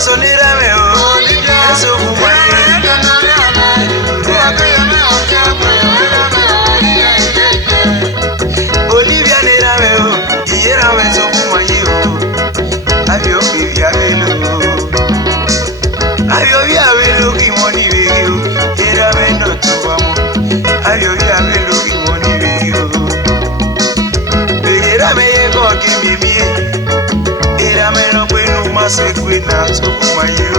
sonírame, eso Bolivia nírame, y érame eso Ayo viavelo que money veo, era menos tu amo. Ayo viavelo que money veo. Era me que mi bien, era menos bueno más se cuida su mayo.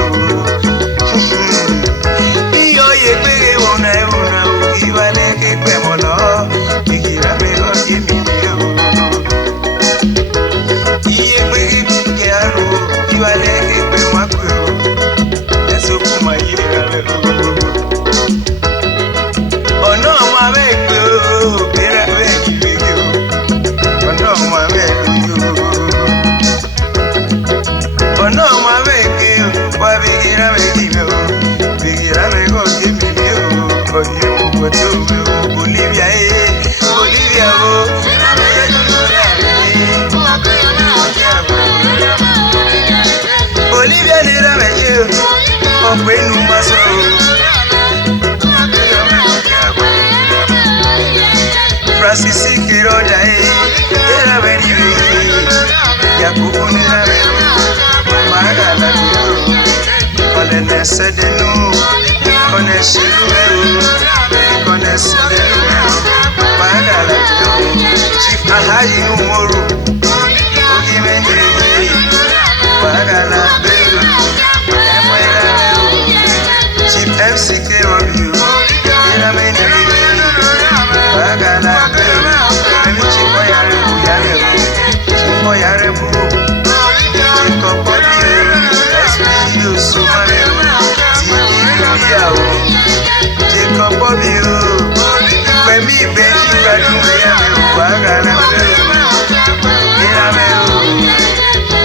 Y oye, pegué una, y vale que cuémolo, y era mejor que mi viejo. Y pegué que algo, y vale que cuémolo. Oh no, my baby, better baby, oh no, my baby, oh no, my baby, why begin a baby, begin a go give me you, oh you, what you will, Bolivia, Bolivia, Bolivia, near me, when you must Francis Kiroja, era very Yakuna, Magala, Conessa de Nu, Conessa, Magala, Chief Ahaji Moro, Magala, Chief MCK of you, in a minute, Bagala, Chipoyarebu, Chicopopi, SPU, Sumario, Chicopopi, when me bench, Bagala,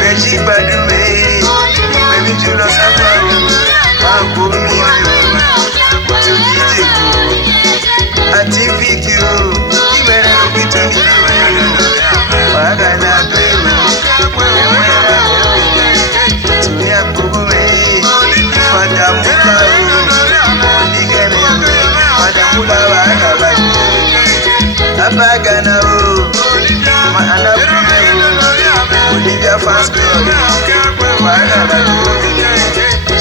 Benji Badume, when me do not suffer. Bolivia fans club,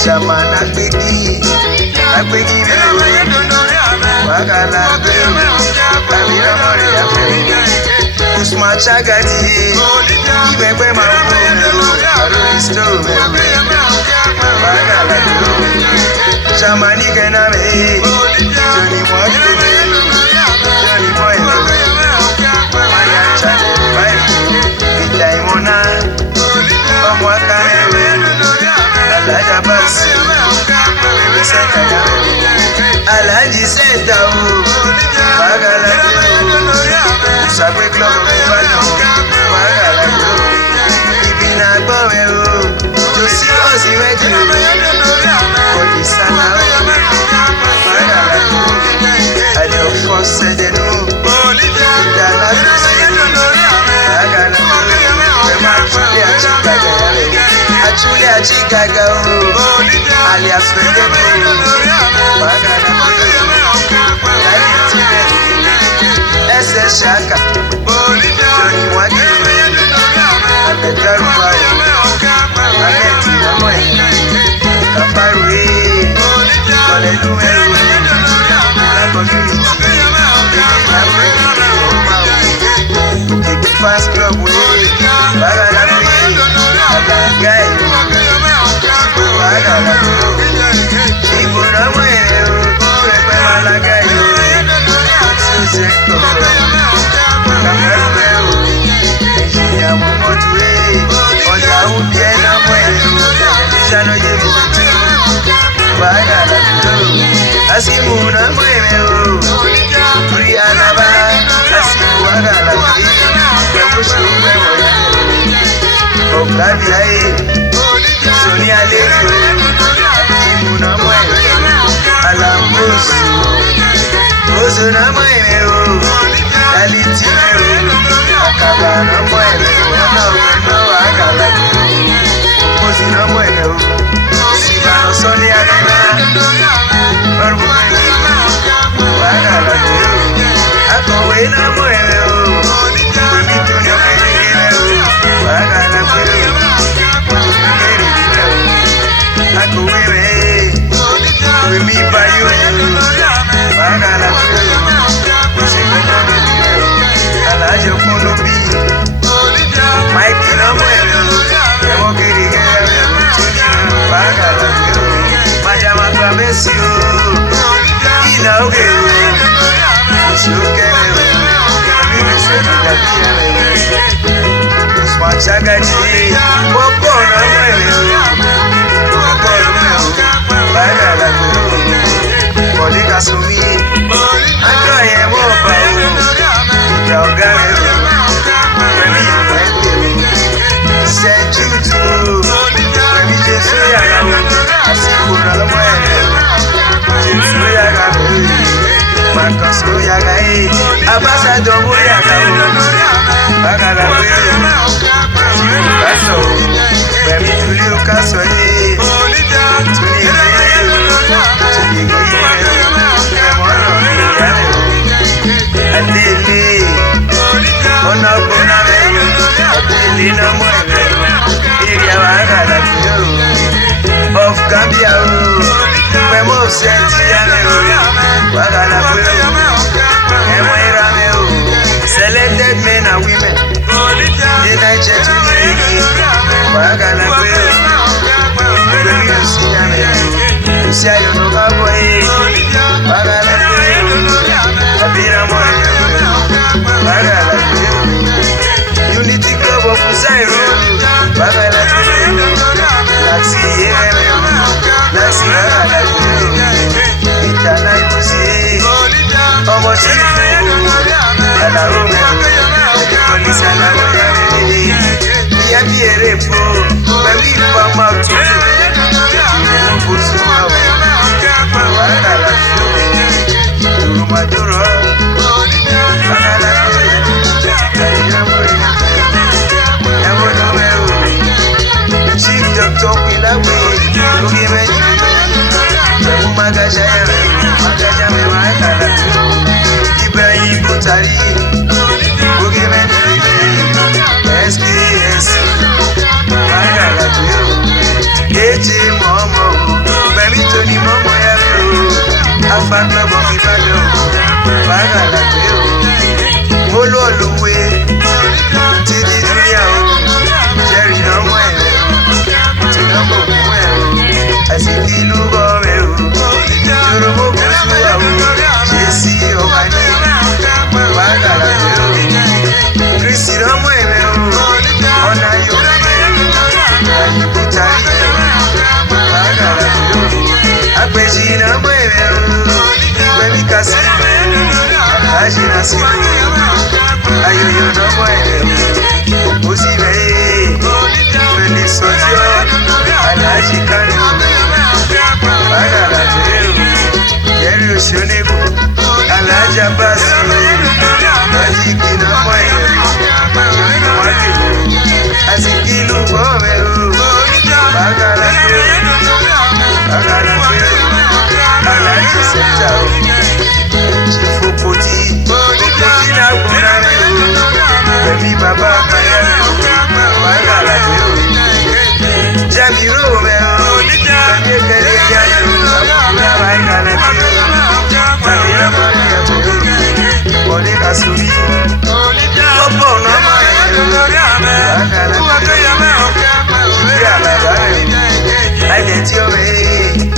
Shamana Begi, Abegi, Wagala, Amira Maria, Usman Chagati, Ibebe Mamu, Aristo, Wagala, Shamani Kaname, Johnny Moore, Johnny Boy, Maya Chad, Daimona, Omwakane, Alajabas, Alaji Seta, Bagala, Sabe Club, Bagala, Ibina Bomero, to see us in Reggie, Odisana, Bagala, I don't force the new, Achule Chicago, alias Fedebo, Bagana, SS Shaka, Johnny Wagi, Abedgaruba, Abeti Namoy, Kaparui, Hallelujah, community, Fast Club, Bagana. Guy, Sonia Lego, Imuna Moe, Alambos, Ozona Moe, Daliti, Akabana Moe, Ozina Moe, Shagati, Popo na mwele, Popo na mwele, Baga la mwele, Polika sumi, Ando ye mopa, Yaogare, Remi mwele, Saint Jude, Remi Jesu yaga, Asiku na mwele, Jesu yaga, Makoso yaga, Abasa dobo yaga, Baga la mwele, Kaso, Remi Julio Kaso, Adele, Ona Bona, Adele no more, Iria Wagala, of Gambia, Memo Sentiano, Wagala, Emoirame, selected men and women, United Wagala, Luciano Baboy, Wagala, Abira Moy, Wagala, Unity Club of Zairo, Wagala, Laxi, Laxi, Itala, almost Ala Rome, Police and Yabire, Baby, Pama, Maduro, Chief Doctor Pilawe, Ibrahim Butari, SPS, Momo, Baby Tony Momo, Alpha Club of Ibadan, Bagala, Molo Luwe, Tidi Dunia, Jerry Noel, Tinobo Well, Asikilu Gomel, Jorobo Busua, Jesse Obani, Bagala, Christy Noel, Onayo, Putari, Bagala, Akwejina Well, Baby Kasi, Ajina Simu, Ayoyo Noel, Uzibe, Felix Sojo, Alaji Kanu, Bagala, Jerry Oshonegu, Alaja Basu, Ajiki Noel, Asikilu Gomelu, Bagala, Bagala, Alaji Sentao, Chifupoti, Tina Kuname, Baby Baba Kaya, Bagala, Jami Romeo, Baby Kaya, Bagala, Baby Maria, Monica Subi, Popo Nama, Bagala, I get your way.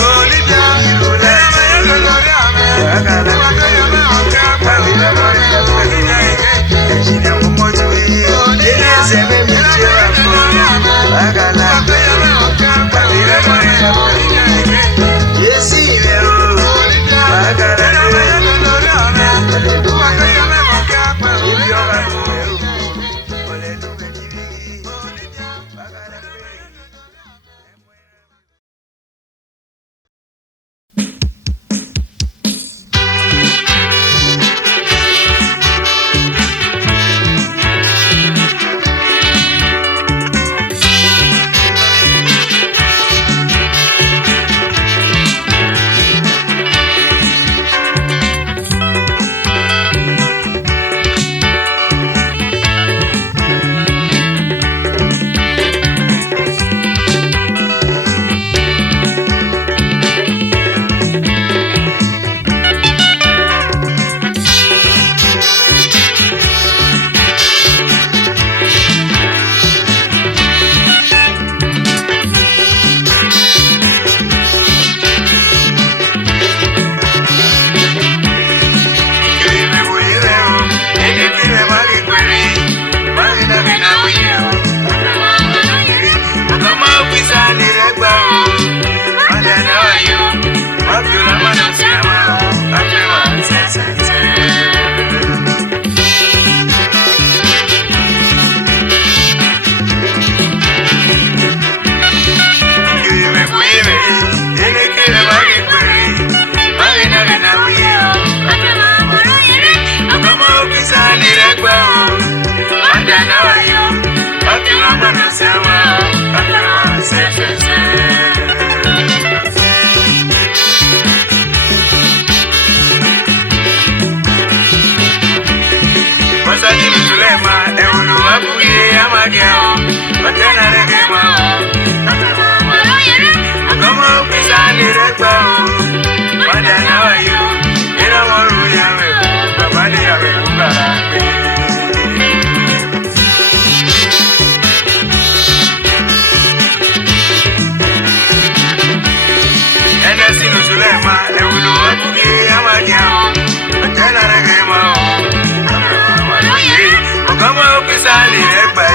magia, batena regema. Como pisar directo, madana wayo, era moru yame, babali yame kukarakwe. Ena sinu Sulema, ewulu wakuki amagia, batena regema. Como pisar directo,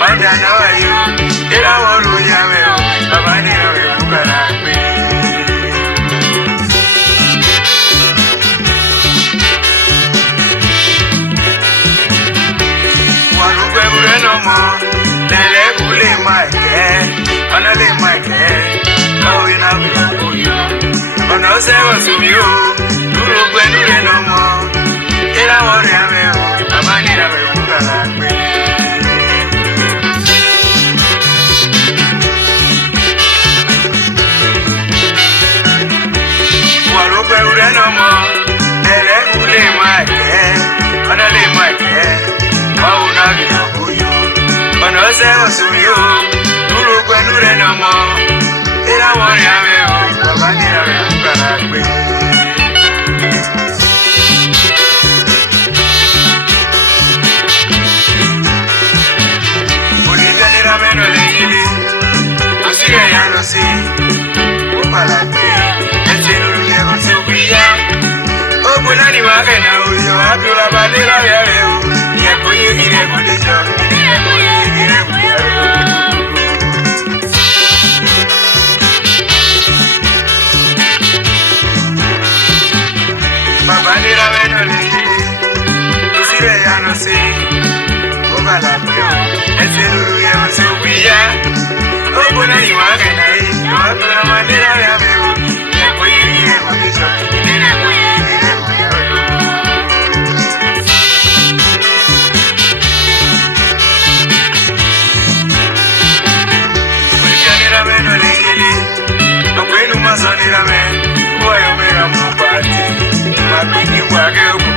madana wayo, era moru yame, babali yame kukarakwe. No more, lele kule maike, anale maike, kau ina bilakuyo, ono sewa sumiyo, dulu kwenule no more, ila wori ameo, amani na mebuka lakwe. Walu kwenule no more, lele kule maike, anale maike, kau ina bilakuyo. Ono sewa sumiyo, dulu kwenule no more, ila wori ameo, amani na mebuka lakwe. Meno leili, asira ya no si, upala pe, ese lulu ye konsukuya. Opunani wakena uyo, apula badela ya leo, ya kuyi gire kudijo, ya kuyi gire kuyaro. Babadela meno leili, asira ya no si, upala pe, ese lulu ye konsukuya. Opunani wakena uyo, apula badela ya leo, ya kuyi gire kudijo, ya kuyi gire kuyaro. Meno leili, okwenu masonira me, oyo mera mupati, mapiki kwake uku.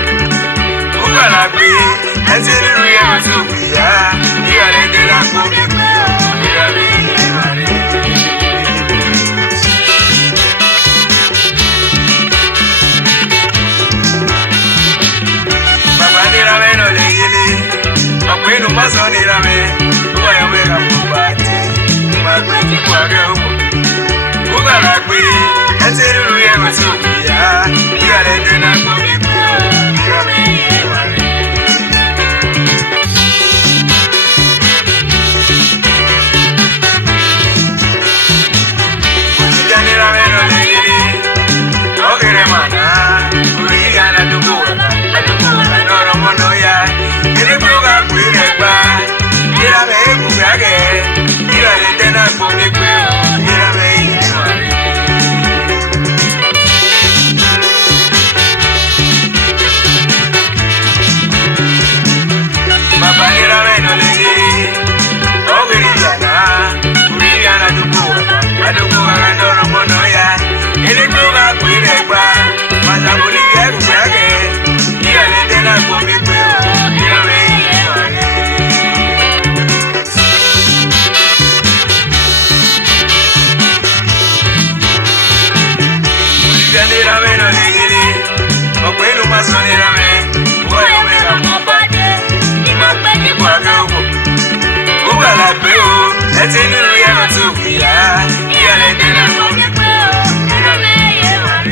Ukalakwi, ensiriru ya masukuya, ikalendela kumikuyo, ikabili mare. Mapanira meno leili, okwenu masonira me, oyo mera mupati, mapiki kwake uku. Ukalakwi, ensiriru ya masukuya, ikalendela kumikuyo, ikabili mare. Ukijanira meno leili, okere mana, kuigana tukuwaka, noro mono ya, ilikuga kuirekwa, irame kugage, ikalendela kumikuyo, irame ikimare. Mapanira meno leili, okere jana, kuigana tukuwaka, noro mono ya, ilikuga kuirekwa, masabuli ya kugage, ikalendela kumikuyo, irame ikimare. Ukijanira meno leili, okwenu masonira me, oyo mera mupate, imapiki kwake uku. Ukalakwi, ensiriru ya masukuya, ikalendela kumikuyo, irame ikimare.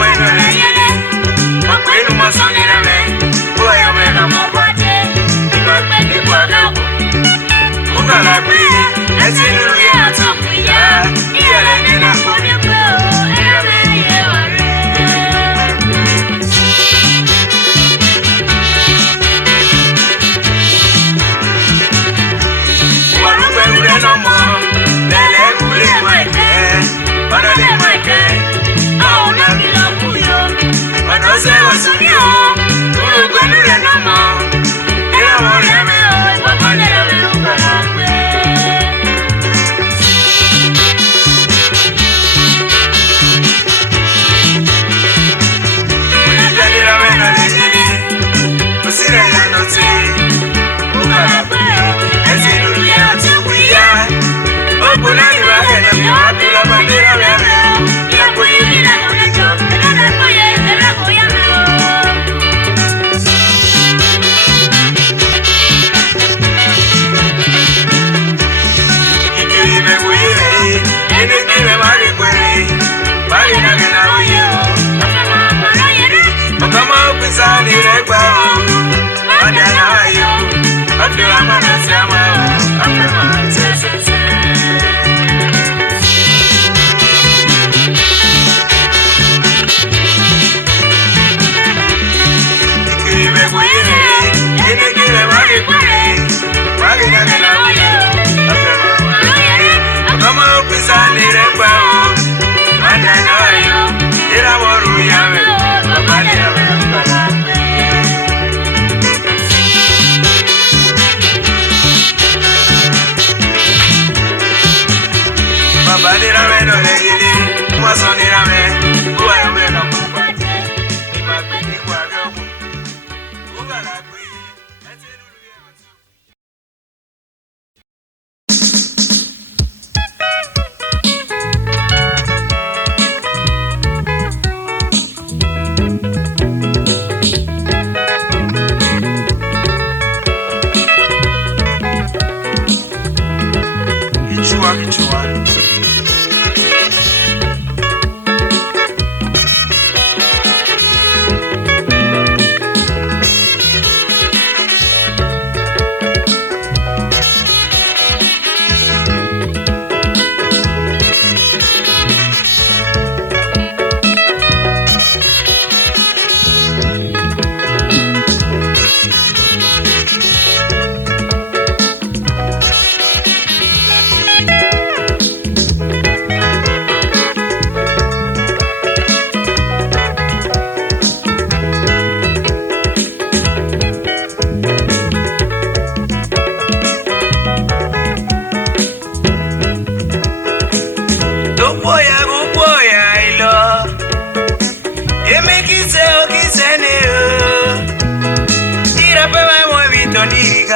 Meno leili, okwenu masonira me, oyo mera mupate, imapiki kwake uku. Ukalakwi, ensiriru ya masukuya, ikalendela kumikuyo, irame ikimare.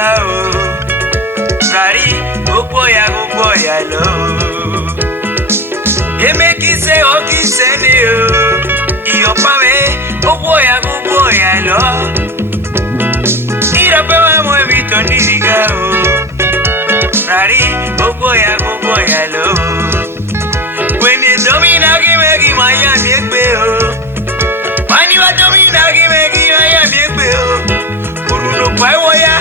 niriga o. Rari, gbogbo ya lo. Eme kise o kise ni o. Iyopa me, gbogbo ya lo. Irape wa mo evito niriga o. Rari, gbogbo ya lo. When you domina give my hand ekpe o. When you domina give my hand ekpe o. Uruno pa wo ya.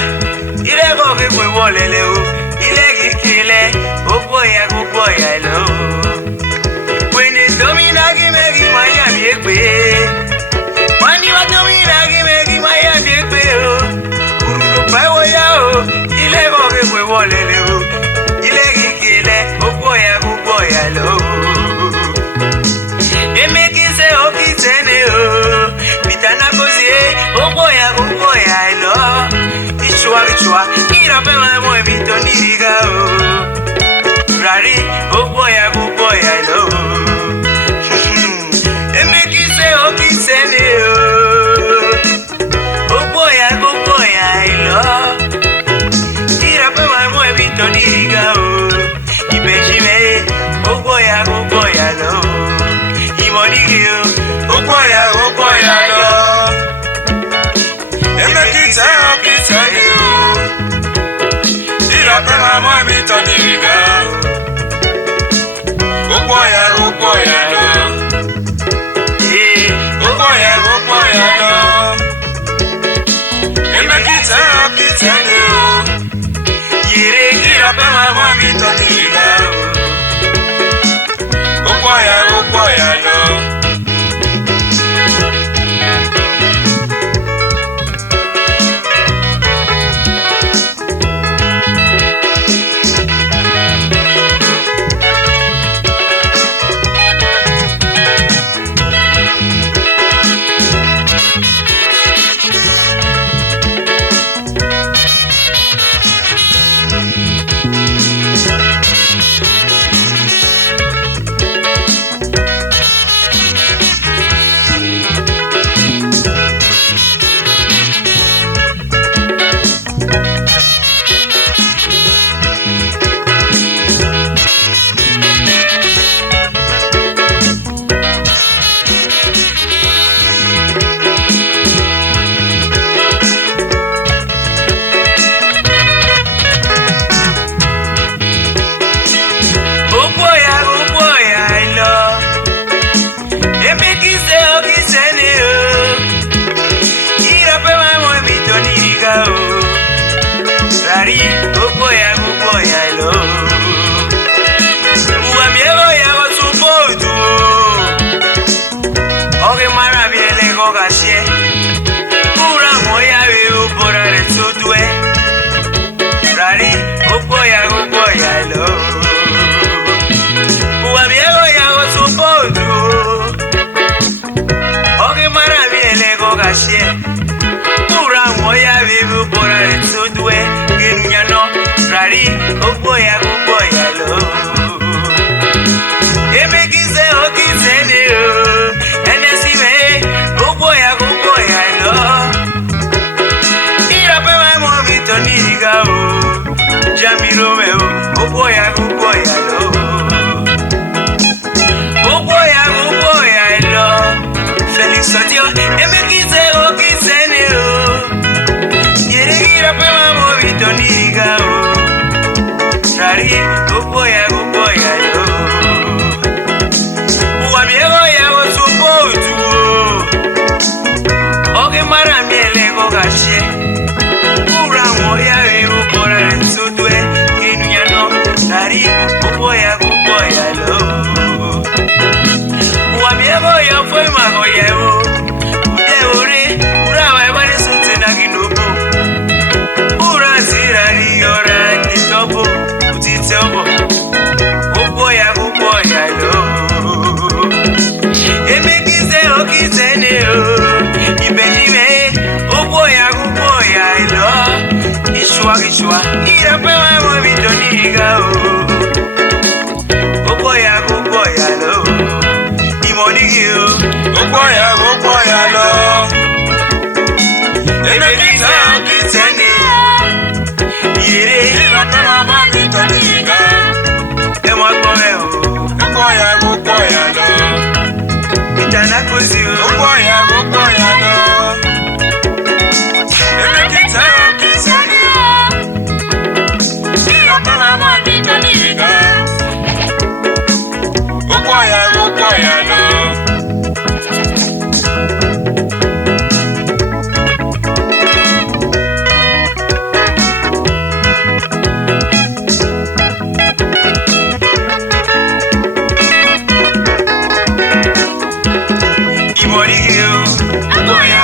Ile go ke pe wolele o. Ile kikile gbogbo ya lo. When you domina give my hand ekpe. When you domina give my hand ekpe o. Uruno pa wo ya o. Ile go ke pe wolele o. Ile kikile gbogbo ya lo. Bitana kozie, ogbo ya lo. Ichua, irape mo evito niriga o. Rari, ogbo ya lo. Emekise okisene o. Ogbo ya lo. Irape mo evito niriga o. Ibejime, ogbo ya lo. Imonigi o. Ogbo ya lo. Emekise okisene o. Irape mo evito niriga o. Ogbo ya lo. Ogbo ya lo. Emekise okisene o. Yere irape mo evito niriga o. Ogbo ya lo. Ichua, irape mo evito niriga o. Ogbo ya lo. Imonigi o. Ogbo ya lo. Emekise okisene o. lágbósí o. Ó pọ̀ ya lọ. Èmi kì í tẹ́ ọ kì í sẹ́ni o. Ìlọ́kọ́ máa mọ̀ ní tọ́lí ìgbà. Ó pọ̀ ya lọ. Ìmọ̀ ní kí o, ó pọ̀ ya.